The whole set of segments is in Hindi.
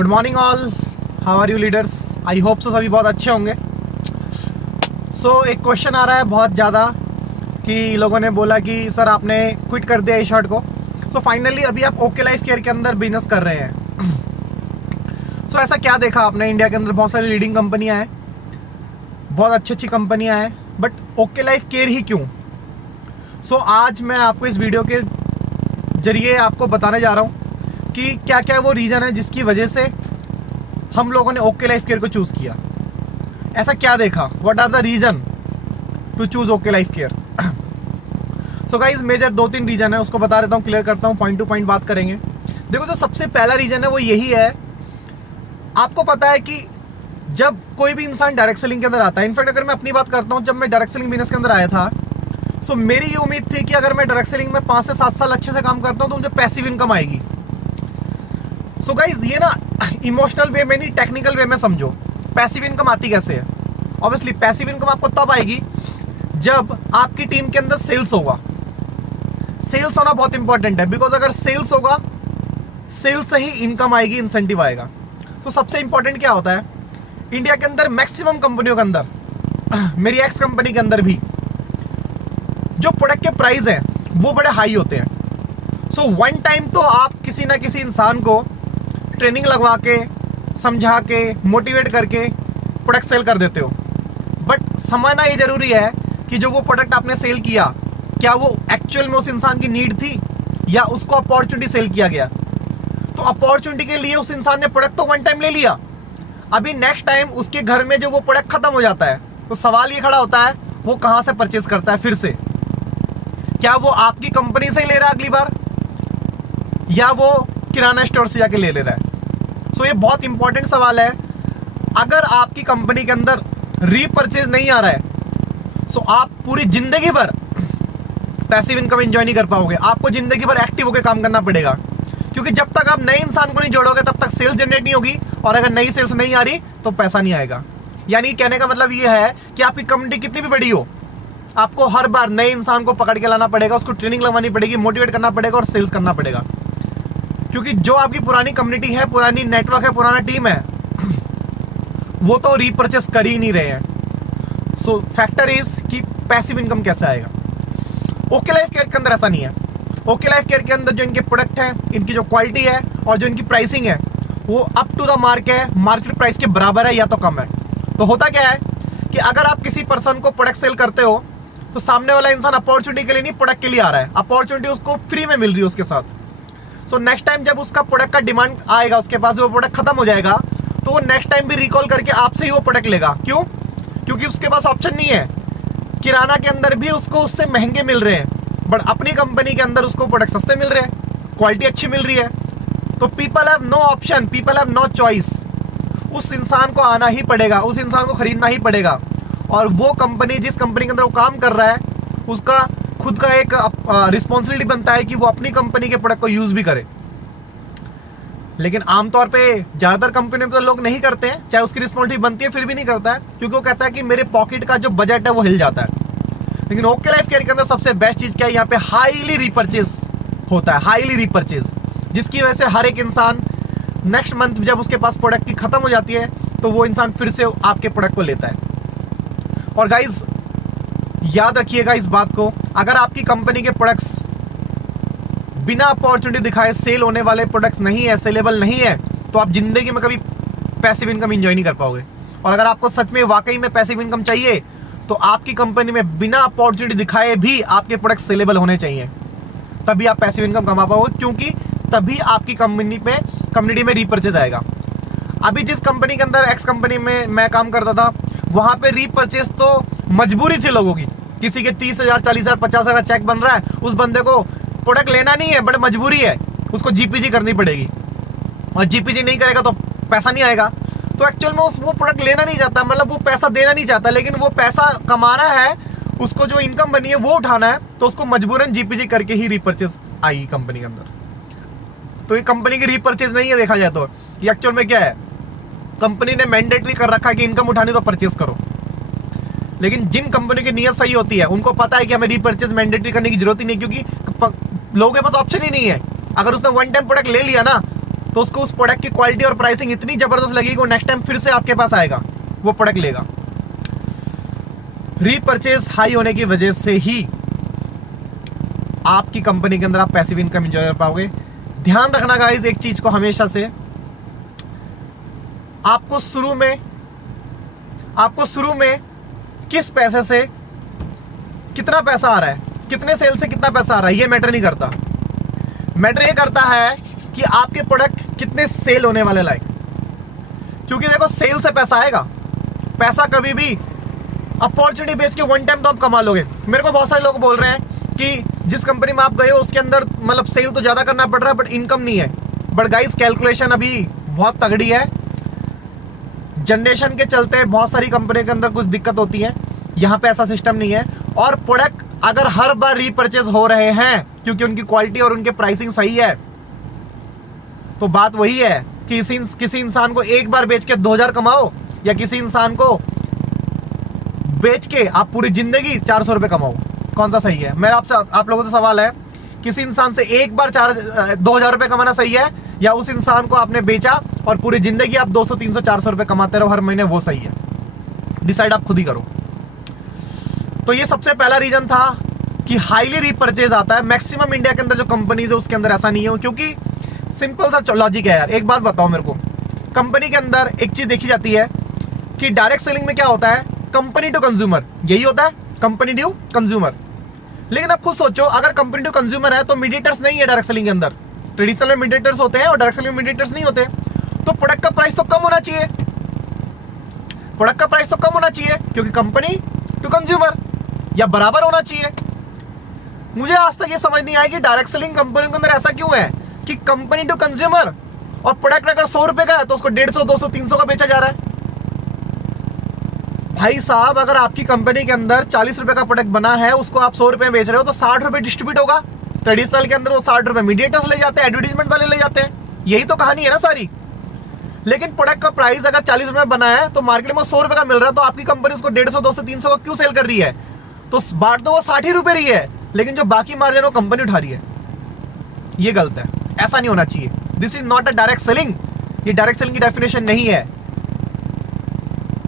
Good morning all, how are you leaders. I hope so सभी बहुत अच्छे होंगे। एक क्वेश्चन आ रहा है बहुत ज़्यादा कि लोगों ने बोला कि सर आपने क्विट कर दिया इस शॉर्ट को। फाइनली अभी आप ओके लाइफ केयर के अंदर बिजनेस कर रहे हैं। ऐसा क्या देखा आपने? इंडिया के अंदर बहुत सारी लीडिंग कंपनियां हैं, बहुत अच्छी अच्छी कंपनियां हैं, बट ओके लाइफ केयर ही क्यों? आज मैं आपको इस वीडियो के जरिए आपको बताने जा रहा हूँ कि क्या क्या वो रीज़न है जिसकी वजह से हम लोगों ने ओके लाइफ केयर को चूज़ किया। ऐसा क्या देखा? What are the reason to choose okay life care? Guys major 2-3 reason है, उसको बता देता हूँ, क्लियर करता हूँ, पॉइंट टू पॉइंट बात करेंगे। देखो, जो सबसे पहला रीज़न है वो यही है, आपको पता है कि जब कोई भी इंसान डायरेक्ट सेलिंग के अंदर आता है, इनफैक्ट अगर मैं अपनी बात करता हूँ, जब मैं डायरेक्ट सेलिंग बिजनेस के अंदर आया था, मेरी ये उम्मीद थी कि अगर मैं डायरेक्ट सेलिंग में 5 से 7 साल अच्छे से काम करता हूँ तो मुझे पैसिव इनकम आएगी। गाइज ये ना इमोशनल वे में नहीं, टेक्निकल वे में समझो पैसिव इनकम आती कैसे है। ऑब्वियसली पैसिव इनकम आपको तब आएगी जब आपकी टीम के अंदर सेल्स होगा। सेल्स होना बहुत इंपॉर्टेंट है, बिकॉज अगर सेल्स होगा, सेल्स से ही इनकम आएगी, इंसेंटिव आएगा। सबसे इंपॉर्टेंट क्या होता है, इंडिया के अंदर मैक्सिमम कंपनियों के अंदर, मेरी एक्स कंपनी के अंदर भी, जो प्रोडक्ट के प्राइस हैं वो बड़े हाई होते हैं। वन टाइम तो आप किसी ना किसी इंसान को ट्रेनिंग लगवा के, समझा के, मोटिवेट करके प्रोडक्ट सेल कर देते हो, बट समझना ये जरूरी है कि जो वो प्रोडक्ट आपने सेल किया, क्या वो एक्चुअल में उस इंसान की नीड थी या उसको अपॉर्चुनिटी सेल किया गया। तो अपॉर्चुनिटी के लिए उस इंसान ने प्रोडक्ट तो वन टाइम ले लिया, अभी नेक्स्ट टाइम उसके घर में जो वो प्रोडक्ट खत्म हो जाता है, तो सवाल ये खड़ा होता है वो कहां से परचेज करता है फिर से? क्या वो आपकी कंपनी से ही ले रहा है अगली बार, या वो किराना स्टोर से जाके ले रहा है? ये बहुत इंपॉर्टेंट सवाल है। अगर आपकी कंपनी के अंदर रीपरचेज नहीं आ रहा है, आप पूरी जिंदगी भर पैसिव इनकम एंजॉय नहीं कर पाओगे। आपको जिंदगी भर एक्टिव होकर काम करना पड़ेगा, क्योंकि जब तक आप नए इंसान को नहीं जोड़ोगे तब तक सेल्स जनरेट नहीं होगी, और अगर नई सेल्स नहीं आ रही तो पैसा नहीं आएगा। यानी कहने का मतलब ये है कि आपकी कंपनी कितनी भी बड़ी हो, आपको हर बार नए इंसान को पकड़ के लाना पड़ेगा, उसको ट्रेनिंग लगवानी पड़ेगी, मोटिवेट करना पड़ेगा और सेल्स करना पड़ेगा। क्योंकि जो आपकी पुरानी कम्युनिटी है, पुरानी नेटवर्क है, पुराना टीम है, वो तो रीपरचेस कर ही नहीं रहे हैं। फैक्टर इज कि पैसिव इनकम कैसे आएगा। ओके लाइफ केयर के अंदर ऐसा नहीं है। ओके लाइफ केयर के अंदर जो इनके प्रोडक्ट हैं, इनकी जो क्वालिटी है और जो इनकी प्राइसिंग है, वो अप टू द मार्क है, मार्केट प्राइस के बराबर है या तो कम है। तो होता क्या है कि अगर आप किसी पर्सन को प्रोडक्ट सेल करते हो, तो सामने वाला इंसान अपॉर्चुनिटी के लिए नहीं, प्रोडक्ट के लिए आ रहा है। अपॉर्चुनिटी उसको फ्री में मिल रही है उसके साथ। नेक्स्ट टाइम जब उसका प्रोडक्ट का डिमांड आएगा, उसके पास वो प्रोडक्ट खत्म हो जाएगा, तो वो नेक्स्ट टाइम भी रिकॉल करके आपसे ही वो प्रोडक्ट लेगा। क्यों? क्योंकि उसके पास ऑप्शन नहीं है। किराना के अंदर भी उसको उससे महंगे मिल रहे हैं, बट अपनी कंपनी के अंदर उसको प्रोडक्ट सस्ते मिल रहे हैं, क्वालिटी अच्छी मिल रही है। तो people have no option, people have no choice. उस इंसान को आना ही पड़ेगा, उस इंसान को खरीदना ही पड़ेगा। और वो कंपनी, जिस कंपनी के अंदर वो काम कर रहा है, उसका खुद का एक रिस्पॉन्सिबिलिटी बनता है कि वो अपनी कंपनी के प्रोडक्ट को यूज भी करे। लेकिन आमतौर पे ज्यादातर कंपनी में तो लोग नहीं करते हैं, चाहे उसकी रिस्पॉन्सिबिलिटी बनती है फिर भी नहीं करता है, क्योंकि वो कहता है कि मेरे पॉकेट का जो बजट है वो हिल जाता है। लेकिन ओके लाइफ केयर के अंदर सबसे बेस्ट चीज क्या है, यहाँ पे हाईली रिपर्चेज होता है, हाईली रिपर्चेज, जिसकी वजह से हर एक इंसान नेक्स्ट मंथ जब उसके पास प्रोडक्ट की खत्म हो जाती है, तो वो इंसान फिर से आपके प्रोडक्ट को लेता है। और गाइज याद रखिएगा इस बात को, अगर आपकी कंपनी के प्रोडक्ट्स बिना अपॉर्चुनिटी दिखाए सेल होने वाले प्रोडक्ट्स नहीं है, सेलेबल नहीं है, तो आप जिंदगी में कभी पैसिव इनकम एंजॉय नहीं कर पाओगे। और अगर आपको सच में वाकई में पैसिव इनकम चाहिए, तो आपकी कंपनी में बिना अपॉर्चुनिटी दिखाए भी आपके प्रोडक्ट सेलेबल होने चाहिए, तभी आप पैसिव इनकम कमा पाओगे, क्योंकि तभी आपकी कम्युनिटी में रीपरचेज आएगा। अभी जिस कंपनी के अंदर, एक्स कंपनी में मैं काम करता था, वहां पे रीपरचेज तो मजबूरी थी लोगों की। किसी के 30,000, 40,000, 50,000 का चेक बन रहा है, उस बंदे को प्रोडक्ट लेना नहीं है, बट मजबूरी है, उसको जीपीजी करनी पड़ेगी, और जीपीजी नहीं करेगा तो पैसा नहीं आएगा। तो एक्चुअल में वो प्रोडक्ट लेना नहीं चाहता, मतलब वो पैसा देना नहीं चाहता, लेकिन वो पैसा कमाना है, उसको जो इनकम बनी है वो उठाना है, तो उसको मजबूरन जीपीजी करके ही रीपरचेज आई कंपनी के अंदर। तो ये कंपनी की रीपरचेज नहीं है, देखा जाए तो ये एक्चुअल में क्या है, कंपनी ने मैंडेटरी कर रखा है कि इनकम उठानी तो परचेज करो। लेकिन जिन कंपनी की नीयत सही होती है, उनको पता है कि हमें रीपरचेज मैंडेटरी करने की जरूरत ही नहीं, क्योंकि लोगों के पास ऑप्शन ही नहीं है। अगर उसने वन टाइम प्रोडक्ट ले लिया ना, तो उसको उस प्रोडक्ट की क्वालिटी और प्राइसिंग इतनी जबरदस्त लगेगी वो नेक्स्ट टाइम फिर से आपके पास आएगा, वो प्रोडक्ट लेगा। रीपरचेज हाई होने की वजह से ही आपकी कंपनी के अंदर आप पैसिव इनकम एंजॉय कर पाओगे। ध्यान रखना गाइस एक चीज को हमेशा से, आपको शुरू में किस पैसे से कितना पैसा आ रहा है, कितने सेल से कितना पैसा आ रहा है, ये मैटर नहीं करता। मैटर ये करता है कि आपके प्रोडक्ट कितने सेल होने वाले लायक। क्योंकि देखो सेल से पैसा आएगा, पैसा कभी भी अपॉर्चुनिटी बेच के वन टाइम तो आप कमा लोगे। मेरे को बहुत सारे लोग बोल रहे हैं कि जिस कंपनी में आप गए हो उसके अंदर मतलब सेल तो ज्यादा करना पड़ रहा है बट इनकम नहीं है। बट गाइस कैलकुलेशन अभी बहुत तगड़ी है, जनरेशन के चलते बहुत सारी कंपनी के अंदर कुछ दिक्कत होती है, यहाँ पे ऐसा सिस्टम नहीं है। और प्रोडक्ट अगर हर बार रीपरचेज हो रहे हैं क्योंकि उनकी क्वालिटी और उनके प्राइसिंग सही है, तो बात वही है कि किसी इंसान को एक बार बेच के 2000 कमाओ या किसी इंसान को बेच के आप पूरी जिंदगी 400 रुपए कमाओ, कौन सा सही है? मेरा आपसे आप लोगों से सवाल है, किसी इंसान से एक बार 2000 रुपए कमाना सही है या उस इंसान को आपने बेचा और पूरी जिंदगी आप 200 300 400 रुपए कमाते रहो हर महीने, वो सही है? डिसाइड आप खुद ही करो। तो ये सबसे पहला रीजन था कि हाईली रीपरचेज आता है। मैक्सिमम इंडिया के अंदर जो कंपनीज है उसके अंदर ऐसा नहीं है, क्योंकि सिंपल सा लॉजिक है यार। एक बात बताओ मेरे को, कंपनी के अंदर एक चीज देखी जाती है कि डायरेक्ट सेलिंग में क्या होता है, कंपनी टू कंज्यूमर, यही होता है कंपनी टू कंज्यूमर। लेकिन आप खुद सोचो, अगर कंपनी टू कंज्यूमर है तो मीडिएटर्स नहीं है डायरेक्ट सेलिंग के अंदर। ट्रेडिशनल में मीडिएटर्स होते हैं और डायरेक्ट सेलिंग में मीडिएटर्स नहीं होते। तो प्रोडक्ट का प्राइस तो कम होना चाहिए, प्रोडक्ट का प्राइस तो कम होना चाहिए क्योंकि कंपनी टू कंज्यूमर, या बराबर होना चाहिए। मुझे आज तक ये समझ नहीं आया कि डायरेक्ट सेलिंग कंपनी के अंदर ऐसा क्यों है कि कंपनी टू कंज्यूमर और प्रोडक्ट अगर 100 रुपए का है तो उसको 150 200 300 का बेचा जा रहा है। भाई साहब, अगर आपकी कंपनी के अंदर 40 रुपए का प्रोडक्ट बना है, उसको आप 100 रुपए में बेच रहे हो तो 60 रुपए डिस्ट्रीब्यूट होगा। ट्रेडिशनल के अंदर वो 60 रुपए मीडिएटर्स ले जाते हैं, एडवर्टीजमेंट वाले ले जाते हैं, यही तो कहानी है ना सारी। लेकिन प्रोडक्ट का प्राइस अगर 40 रुपए में बना है तो मार्केट में 100 रुपए का मिल रहा है, तो आपकी कंपनी उसको 150 200 300 का क्यों सेल कर रही है? तो बात तो वो 60 ही रुपए रही है, लेकिन जो बाकी मार्जिन वो कंपनी उठा रही है। ये गलत है, ऐसा नहीं होना चाहिए। This is not a direct selling, ये डायरेक्ट सेलिंग की डेफिनेशन नहीं है।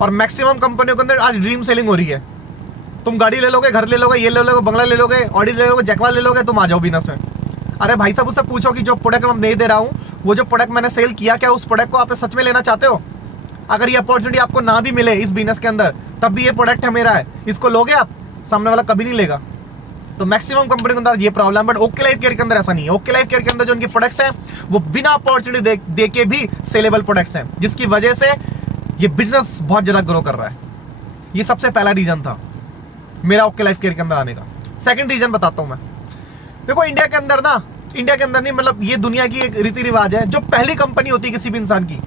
और मैक्सिमम कंपनियों के अंदर आज ड्रीम सेलिंग हो रही है। तुम गाड़ी ले लोगे, घर ले लोगे, ये ले लोगे, बंगला ले लोगे, ऑडी ले लोगे, जैकवार ले लोगे, तुम आ जाओ बिजनेस में। अरे भाई साहब, उससे पूछो कि जो प्रोडक्ट मैं नहीं दे रहा हूं, वो जो प्रोडक्ट मैंने सेल किया, क्या उस प्रोडक्ट को आप सच में लेना चाहते हो? अगर ये अपॉर्चुनिटी आपको ना भी मिले इस बिजनेस के अंदर, तब भी ये प्रोडक्ट है मेरा है, इसको लोगे आप? सामने वाला कभी नहीं लेगा। तो मैक्सिमम कंपनी के अंदर ये problem. But okay life care के अंदर ऐसा नहीं है। ओके लाइफ केयर के अंदर जो उनके प्रोडक्ट्स हैं वो बिना अपॉर्चुनिटी दे के भी सेलेबल प्रोडक्ट्स हैं, जिसकी वजह से ये बिजनेस बहुत ज्यादा ग्रो कर रहा है। ये सबसे पहला रीजन था मेरा ओके लाइफ केयर के अंदर आने का। सेकंड रीजन बताता हूं मैं। देखो इंडिया के अंदर नहीं, मतलब ये दुनिया की एक रीति रिवाज है। जो पहली कंपनी होती है किसी भी इंसान की,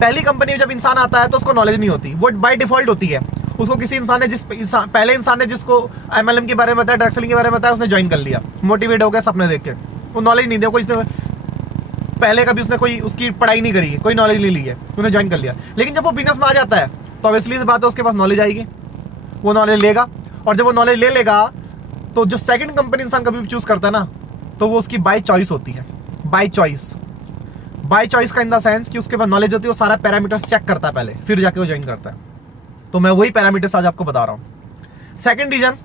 पहली कंपनी में जब इंसान आता है तो उसको नॉलेज नहीं होती, वो बाय डिफॉल्ट होती है। उसको किसी इंसान ने पहले इंसान ने जिसको MLM के बारे में बताया, डायरेक्ट सेलिंग के बारे में बताया, उसने ज्वाइन कर लिया, मोटिवेट हो गया सपने देख के। वो नॉलेज नहीं दिया, कोई पहले कभी उसने कोई उसकी पढ़ाई नहीं करी है, कोई नॉलेज नहीं ली है, उसने ज्वाइन कर लिया। लेकिन जब वो बिजनेस में आ जाता है तो ऑब्वियसली बात है उसके पास नॉलेज आएगी, वो नॉलेज लेगा। और जब वो नॉलेज ले लेगा तो जो सेकंड कंपनी इंसान कभी भी चूज करता है ना, तो वो उसकी बाय चॉइस होती है। बाय चॉइस का इन द सेंस कि उसके पास नॉलेज होती है, वो सारा पैरामीटर्स चेक करता है पहले, फिर जाके वो ज्वाइन करता है। तो मैं वही पैरामीटर्स आज आपको बता रहा हूं। सेकंड रीजन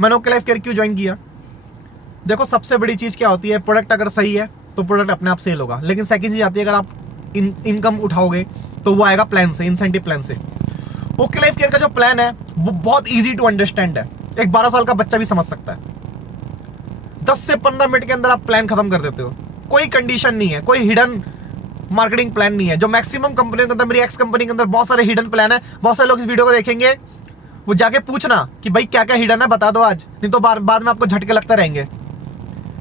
मैंने ओके लाइफ केयर क्यों ज्वाइन किया। देखो सबसे बड़ी चीज क्या होती है, प्रोडक्ट अगर सही है तो प्रोडक्ट अपने आप सेल होगा। लेकिन सेकंड चीज आती है, अगर आप इनकम उठाओगे तो वो आएगा प्लान से, इंसेंटिव प्लान से। ओके लाइफ केयर का जो प्लान है वो बहुत इजी टू अंडरस्टैंड है, एक 12 साल का बच्चा भी समझ सकता है। 10 से 15 मिनट के अंदर आप प्लान खत्म कर देते हो। कोई कंडीशन नहीं है, कोई हिडन मार्केटिंग प्लान नहीं है। जो मैक्सिमम कंपनियों के अंदर, मेरी एक्स कंपनी के अंदर बहुत सारे हिडन प्लान है। बहुत सारे लोग इस वीडियो को देखेंगे, वो जाके पूछना कि भाई क्या क्या हिडन है बता दो आज, नहीं तो बाद में आपको झटके लगते रहेंगे।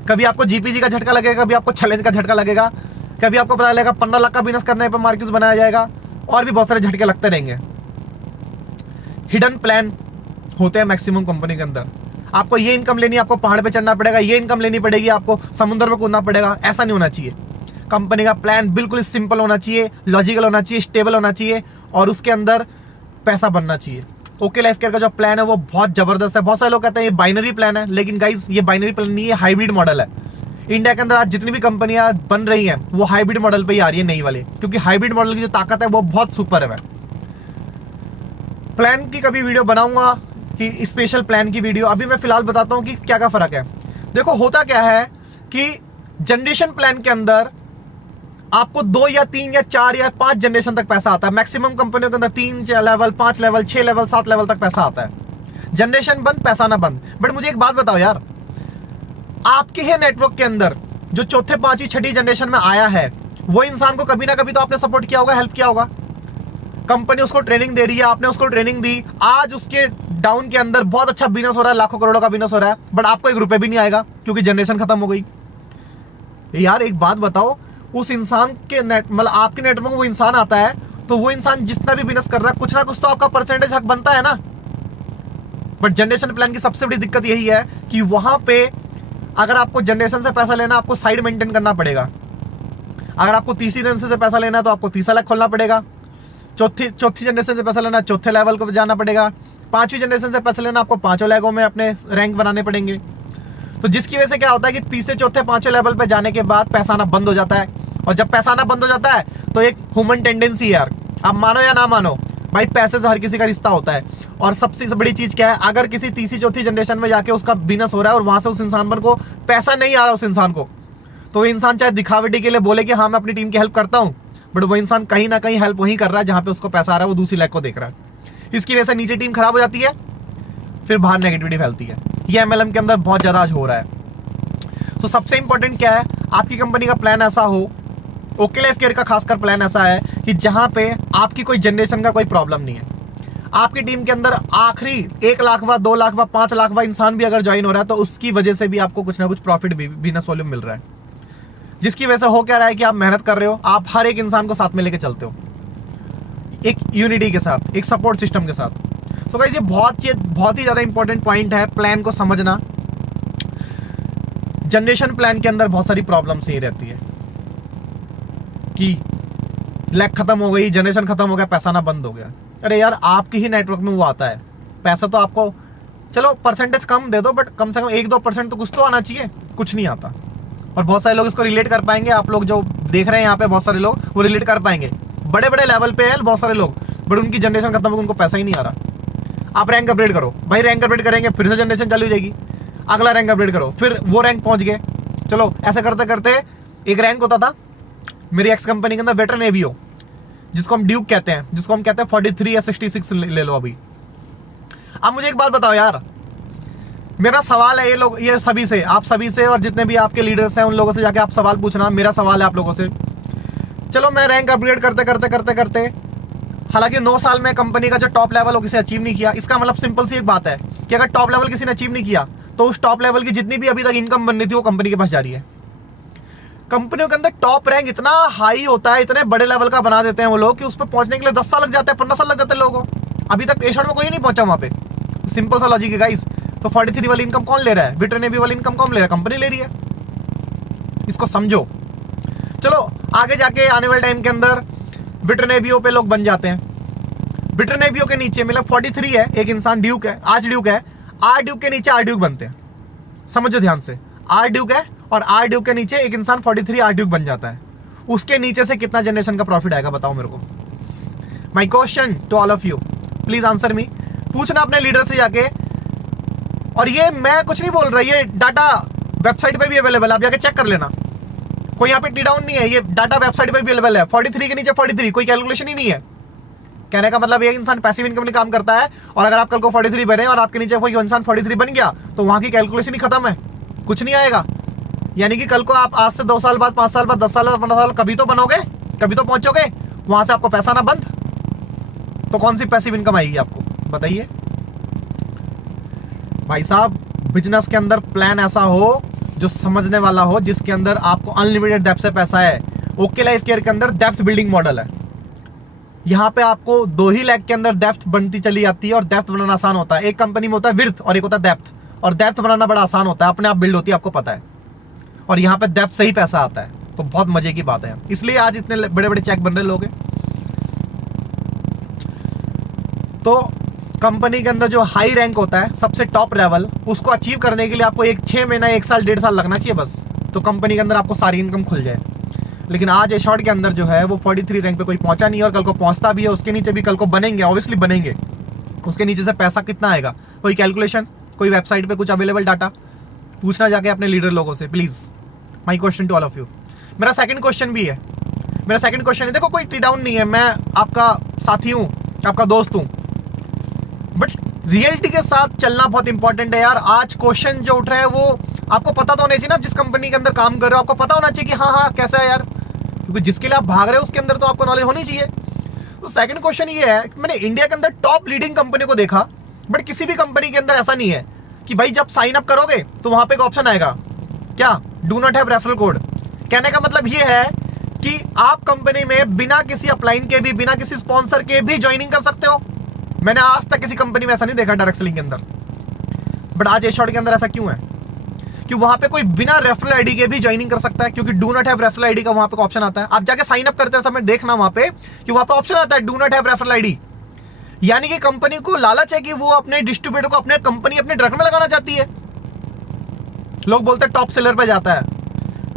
कभी आपको जीपीजी का झटका लगेगा, कभी आपको चैलेंज का झटका लगेगा, कभी आपको पता लगेगा 15 लाख का बिजनेस करने पर मार्केट बनाया जाएगा, और भी बहुत सारे झटके लगते रहेंगे। हिडन प्लान होते हैं मैक्सिमम कंपनी के अंदर। आपको ये इनकम लेनी है, आपको पहाड़ पे चढ़ना पड़ेगा, ये इनकम लेनी पड़ेगी, आपको समुद्र में कूदना पड़ेगा, ऐसा नहीं होना चाहिए। कंपनी का प्लान बिल्कुल सिंपल होना चाहिए, लॉजिकल होना चाहिए, स्टेबल होना चाहिए, और उसके अंदर पैसा बनना चाहिए। ओके लाइफ केयर का जो प्लान है वो बहुत जबरदस्त है। बहुत सारे लोग कहते हैं ये बाइनरी प्लान है, लेकिन गाइस ये बाइनरी प्लान नहीं है, हाइब्रिड मॉडल है। इंडिया के अंदर आज जितनी भी कंपनियां बन रही हैं वो हाइब्रिड मॉडल पे ही आ रही है नई वाली, क्योंकि हाइब्रिड मॉडल की जो ताकत है वो बहुत सुपर है। प्लान की कभी वीडियो बनाऊंगा कि स्पेशल प्लान की वीडियो, अभी मैं फिलहाल बताता हूं कि क्या क्या फर्क है। देखो होता क्या है कि जनरेशन प्लान के अंदर आपको 2 या 3 या 4 या 5 जनरेशन तक पैसा आता है। मैक्सिमम कंपनियों के अंदर 3 लेवल, 5 लेवल, 6 लेवल, 7 लेवल तक पैसा आता है। जनरेशन बंद, पैसा ना बंद। बट मुझे एक बात बताओ यार, आपके ही नेटवर्क के अंदर जो चौथे, पांचवी, छठी जनरेशन में आया है, वो इंसान को कभी ना कभी तो आपने सपोर्ट किया होगा, हेल्प किया होगा। कंपनी उसको ट्रेनिंग दे रही है, आपने उसको ट्रेनिंग दी, आज उसके डाउन के अंदर बहुत अच्छा बिजनेस हो रहा है, लाखों करोड़ों का बिजनेस हो रहा है, बट आपको 1 रुपए भी नहीं आएगा क्योंकि जनरेशन खत्म हो गई। यार एक बात बताओ, उस इंसान के मतलब आपके नेटवर्क में वो इंसान आता है, तो वो इंसान जितना भी बिजनेस कर रहा है कुछ ना कुछ तो आपका परसेंटेज हक बनता है ना। बट जनरेशन प्लान की सबसे बड़ी दिक्कत यही है कि वहां पे अगर आपको जनरेशन से पैसा लेना, आपको साइड मेंटेन करना पड़ेगा। अगर आपको तीसरी जनरेशन से पैसा लेना है तो आपको तीसरा लैक खोलना पड़ेगा। चौथी जनरेशन से पैसा लेना, चौथे लेवल को जाना पड़ेगा। 5वीं जनरेशन से पैसा लेना, आपको 5 लेवलों में अपने रैंक बनाने पड़ेंगे। तो जिसकी वजह से क्या होता है कि तीसरे, चौथे, 5वें लेवल पे जाने के बाद पैसा आना बंद हो जाता है। और जब पैसा आना बंद हो जाता है तो एक ह्यूमन टेंडेंसी है यार, आप मानो या ना मानो भाई, पैसे से हर किसी का रिश्ता होता है। और सबसे बड़ी चीज क्या है, अगर किसी तीसरी, चौथी जनरेशन में जाके उसका बिजनेस हो रहा है और वहां से उस इंसान पर को पैसा नहीं आ रहा उस इंसान को, तो वो इंसान चाहे दिखावटी के लिए बोले कि हाँ मैं अपनी टीम की हेल्प करता हूँ, बट वो इंसान कहीं ना कहीं हेल्प वहीं कर रहा है जहां पे उसको पैसा आ रहा है, वो दूसरी लैक को देख रहा है। इसकी वजह से नीचे टीम खराब हो जाती है, फिर बाहर नेगेटिविटी फैलती है। ये MLM के अंदर बहुत ज्यादा आज हो रहा है। तो सबसे इंपॉर्टेंट क्या है, आपकी कंपनी का प्लान ऐसा हो, ओके लाइफ केयर का खासकर प्लान ऐसा है कि जहां पे आपकी कोई जनरेशन का कोई प्रॉब्लम नहीं है। आपकी टीम के अंदर आखिरी 1 लाखवा, 2 लाखवा, 5 लाखवा इंसान भी अगर ज्वाइन हो रहा है तो उसकी वजह से भी आपको कुछ ना कुछ प्रॉफिट, बिजनेस वॉल्यूम मिल रहा है, जिसकी वजह से हो क्या रहा है कि आप मेहनत कर रहे हो, आप हर एक इंसान को साथ में लेके चलते हो, एक यूनिटी के साथ, एक सपोर्ट सिस्टम के साथ। सो गाइस ये बहुत ही ज्यादा इंपॉर्टेंट पॉइंट है प्लान को समझना। जनरेशन प्लान के अंदर बहुत सारी प्रॉब्लम्स ये रहती है कि लैक खत्म हो गई, जनरेशन खत्म हो गया, पैसा ना बंद हो गया। अरे यार आपके ही नेटवर्क में वो आता है, पैसा तो आपको चलो परसेंटेज कम दे दो, बट कम से कम 1-2% तो कुछ तो आना चाहिए, कुछ नहीं आता। और बहुत सारे लोग इसको रिलेट कर पाएंगे, आप लोग जो देख रहे हैं यहाँ पे बहुत सारे लोग वो रिलेट कर पाएंगे। बड़े बड़े लेवल पे है बहुत सारे लोग, बट उनकी जनरेशन खत्म हो गई, उनको पैसा ही नहीं आ रहा। आप रैंक अपग्रेड करो भाई, रैंक अपग्रेड करेंगे फिर से जनरेशन चालू हो जाएगी, अगला रैंक अपग्रेड करो, फिर वो रैंक पहुंच गए। चलो ऐसा करते करते एक रैंक होता था मेरी एक्स कंपनी के अंदर, वेटरन एवीओ, जिसको हम ड्यूक कहते हैं, जिसको हम कहते हैं 43 या 66 ले लो अभी। अब मुझे एक बात बताओ यार, मेरा सवाल है ये सभी से, आप सभी से और जितने भी आपके लीडर्स हैं उन लोगों से जाके आप सवाल पूछना। मेरा सवाल है आप लोगों से, चलो मैं रैंक अपग्रेड करते हालांकि 9 साल में कंपनी का जो टॉप लेवल हो किसी अचीव नहीं किया, इसका मतलब सिंपल सी एक बात है कि अगर टॉप लेवल किसी ने अचीव नहीं किया तो उस टॉप लेवल की जितनी भी अभी तक इनकम बननी थी वो कंपनी के पास जा रही है। कंपनियों के अंदर टॉप रैंक इतना हाई होता है, इतने बड़े लेवल का बना देते हैं वो लोग कि उस पर पहुंचने के लिए 10 साल लग जाते हैं, 15 साल लग जाते हैं लोगों को। अभी तक एशॉट में कोई नहीं पहुंचा वहां पे। सिंपल सा लॉजिक है गाइस। तो 43 वाली इनकम कौन ले रहा है, वेटरन एवी वाली इनकम कौन ले रहा है, कंपनी ले रही है। इसको समझो। चलो आगे जाके आने वाले टाइम के अंदर वेटरन एवीओ पे लोग बन जाते हैं। वेटरन एवीओ के नीचे मतलब 43 है एक इंसान, ड्यूक है, आज ड्यूक है, आर ड्यूक के नीचे आर ड्यूक बनते हैं। समझो ध्यान से, आर ड्यूक है और आर ड्यूक के नीचे एक इंसान 43 आर ड्यूक बन जाता है। उसके नीचे से कितना जनरेशन का प्रॉफिट आएगा बताओ मेरे को। My question to all of you, please answer me. पूछना अपने लीडर से जाके। और ये मैं कुछ नहीं बोल रहा, ये डाटा वेबसाइट पे भी अवेलेबल है, आप जाके चेक कर लेना। कोई यहाँ पे टी डाउन नहीं है, ये डाटा वेबसाइट पे भी अवेलेबल है। 43 के नीचे 43, कोई कैलकुलेशन ही नहीं है। कहने का मतलब ये इंसान पैसिव इनकम में काम करता है, और अगर आप कल को 43 बने और आपके नीचे कोई इंसान 43 बन गया तो वहां की कैलकुलेशन ही खत्म है, कुछ नहीं आएगा। यानी कि कल को आप आज से 2 साल बाद, 5 साल बाद, 10 साल बाद, 15 साल कभी तो बनोगे, कभी तो पहुंचोगे, वहां से आपको पैसा ना बंद, तो कौन सी पैसिव इनकम आएगी आपको बताइए भाई साहब। बिजनेस के अंदर प्लान ऐसा हो जो समझने वाला हो, जिसके अंदर आपको अनलिमिटेड डेप्थ से पैसा है। ओके लाइफ केयर के अंदर डेप्थ बिल्डिंग मॉडल है। यहाँ पे आपको 2 ही लाख के अंदर डेप्थ बनती चली जाती है, और डेप्थ बनाना आसान होता है। एक कंपनी में होता है विर्थ और एक होता है डेप्थ, और डेप्थ बनाना बड़ा आसान होता है, अपने आप बिल्ड होती है, आपको पता है। और यहाँ पे डेप्थ से ही पैसा आता है, तो बहुत मजे की बात है। इसलिए आज इतने बड़े बड़े चेक बन रहे लोग हैं। तो कंपनी के अंदर जो हाई रैंक होता है, सबसे टॉप लेवल, उसको अचीव करने के लिए आपको 6 महीना, 1 साल, 1.5 साल लगना चाहिए बस। तो कंपनी के अंदर आपको सारी इनकम खुल जाए। लेकिन आज ए शॉर्ट के अंदर जो है वो 43 रैंक पे कोई पहुंचा नहीं है, और कल को पहुंचता भी है, उसके नीचे भी कल को बनेंगे, ऑब्वियसली बनेंगे। उसके नीचे से पैसा कितना आएगा, कोई कैलकुलेशन, कोई वेबसाइट पे कुछ अवेलेबल डाटा, पूछना जाके अपने लीडर लोगों से please. My question to all of you. मेरा सेकंड क्वेश्चन भी है, मेरा सेकंड क्वेश्चन है, देखो कोई टी डाउन नहीं है, मैं आपका साथी हूँ, आपका दोस्त हूँ, बट रियलिटी के साथ चलना बहुत इंपॉर्टेंट है यार। आज क्वेश्चन जो उठ रहे हैं वो आपको पता तो होना चाहिए ना, जिस कंपनी के अंदर काम कर रहे हो आपको पता होना चाहिए कि हाँ कैसा है यार, क्योंकि जिसके लिए आप भाग रहे हो उसके अंदर तो आपको नॉलेज होनी चाहिए। तो सेकंड क्वेश्चन ये है कि मैंने इंडिया के अंदर टॉप लीडिंग कंपनी को देखा, बट किसी भी कंपनी के अंदर ऐसा नहीं है कि भाई जब साइन अप करोगे तो वहां पे एक ऑप्शन आएगा, क्या, do not have referral code. कहने का मतलब ये है कि आप कंपनी में बिना किसी अपलाइन के भी, बिना किसी स्पॉन्सर के भी ज्वाइनिंग कर सकते हो। मैंने आज तक किसी कंपनी में ऐसा नहीं देखा डायरेक्ट सेलिंग के अंदर, बट आज ए शॉर्ट के अंदर ऐसा क्यों है कि वहां पे कोई बिना रेफरल आईडी के भी ज्वाइनिंग कर सकता है, क्योंकि do not have referral ID का वहां पे ऑप्शन आता है। आप जाके साइन अप करते हैं समय देखना वहां पे कि वहां पे ऑप्शन आता है do not have referral ID, यानी कि कंपनी को लालच है कि वो अपने डिस्ट्रीब्यूटर को अपने कंपनी अपने ट्रक में लगाना चाहती है। लोग बोलते हैं टॉप सेलर पे जाता है,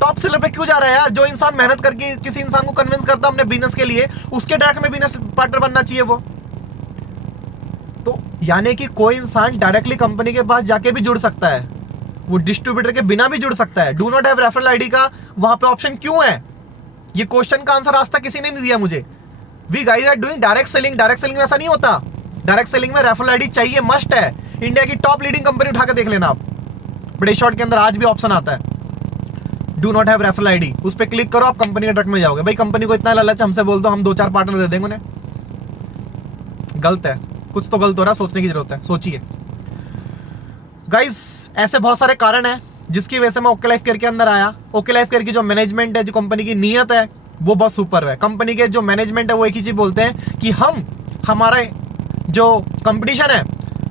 टॉप सेलर पे क्यों जा रहा है यार? जो इंसान मेहनत करके किसी इंसान को कन्विंस करता है अपने बिजनेस के लिए, उसके ट्रैक में बिजनेस पार्टनर बनना चाहिए वो। तो यानी कि कोई इंसान डायरेक्टली कंपनी के पास जाके भी जुड़ सकता है, वो डिस्ट्रीब्यूटर के बिना भी जुड़ सकता है। Do not have referral ID का वहां पे ऑप्शन क्यों है? ये क्वेश्चन का आंसर आज तक किसी ने नहीं दिया मुझे। We guys are doing direct selling, direct selling में ऐसा नहीं होता। डायरेक्ट सेलिंग में रेफरल आईडी चाहिए, मस्ट है। इंडिया की टॉप लीडिंग कंपनी उठा के देख लेना आप, बड़े शॉर्ट के अंदर आज भी ऑप्शन आता है do not have referral ID. उस पर क्लिक करो, आप कंपनी के ट्रक में जाओगे। भाई कंपनी को इतना लालच हमसे बोल दो, हम 2-4 पार्टनर दे देंगे उन्हें। गलत है, कुछ तो गलत हो रहा है, सोचने की जरूरत है, सोचिए गाइस। ऐसे बहुत सारे कारण है जिसकी वजह से मैं ओके लाइफ केयर के अंदर आया। ओके लाइफ केयर की जो मैनेजमेंट है, जो कंपनी की नीयत है, वो बहुत सुपर है। कंपनी के जो मैनेजमेंट है वो एक ही चीज बोलते हैं कि हमारे जो कंपटीशन है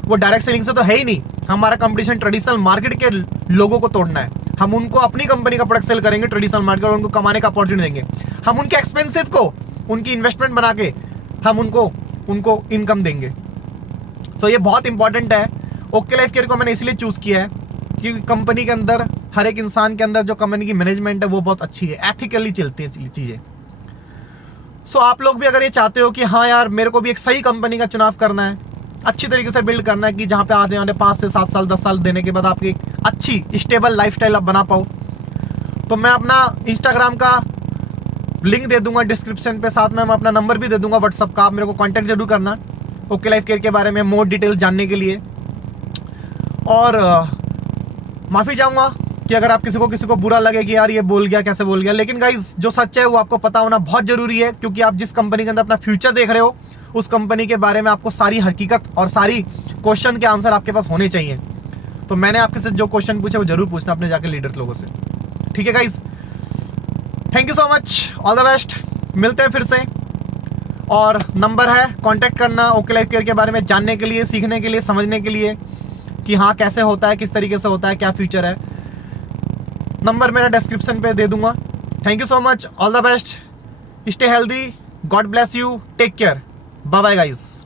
वो डायरेक्ट सेलिंग से तो है ही नहीं। हमारा कंपटीशन ट्रेडिशनल मार्केट के लोगों को तोड़ना है। हम उनको अपनी कंपनी का प्रोडक्ट सेल करेंगे ट्रेडिशनल मार्केट, और उनको कमाने का अपॉर्चुनिटी देंगे। हम उनके एक्सपेंसिव को उनकी इन्वेस्टमेंट बना के हम उनको इनकम देंगे। सो ये बहुत इंपॉर्टेंट है। ओके लाइफ केयर को मैंने इसलिए चूज किया है कि कंपनी के अंदर हर एक इंसान के अंदर जो कंपनी की मैनेजमेंट है वो बहुत अच्छी है, एथिकली चलती है चीजें। सो आप लोग भी अगर ये चाहते हो कि हाँ यार मेरे को भी एक सही कंपनी का चुनाव करना है, अच्छी तरीके से बिल्ड करना है कि जहाँ पे आने वाले 5 से 7 साल 10 साल देने के बाद आपकी एक अच्छी स्टेबल लाइफस्टाइल आप बना पाओ, तो मैं अपना इंस्टाग्राम का लिंक दे दूंगा डिस्क्रिप्शन पे, साथ में मैं अपना नंबर भी दे दूंगा व्हाट्सअप का। आप मेरे को कांटेक्ट जरूर करना ओके लाइफ केयर के बारे में मोर डिटेल जानने के लिए। और माफ़ी चाहूँगा कि अगर आप किसी को बुरा लगे कि यार ये बोल गया, कैसे बोल गया, लेकिन गाइज जो सच है वो आपको पता होना बहुत जरूरी है, क्योंकि आप जिस कंपनी के अंदर अपना फ्यूचर देख रहे हो उस कंपनी के बारे में आपको सारी हकीकत और सारी क्वेश्चन के आंसर आपके पास होने चाहिए। तो मैंने आपके से जो क्वेश्चन पूछे वो जरूर पूछना अपने जाके लीडर्स लोगों से, ठीक है guys? Thank you so much, all the best, मिलते हैं फिर से। और नंबर है, कांटेक्ट करना ओके लाइफ केयर के बारे में जानने के लिए, सीखने के लिए, समझने के लिए कि हाँ कैसे होता है, किस तरीके से होता है, क्या फ्यूचर है। नंबर मेरा डिस्क्रिप्शन पे दे दूंगा। Thank you so much, all the best, stay healthy, God bless you, take care, bye bye guys.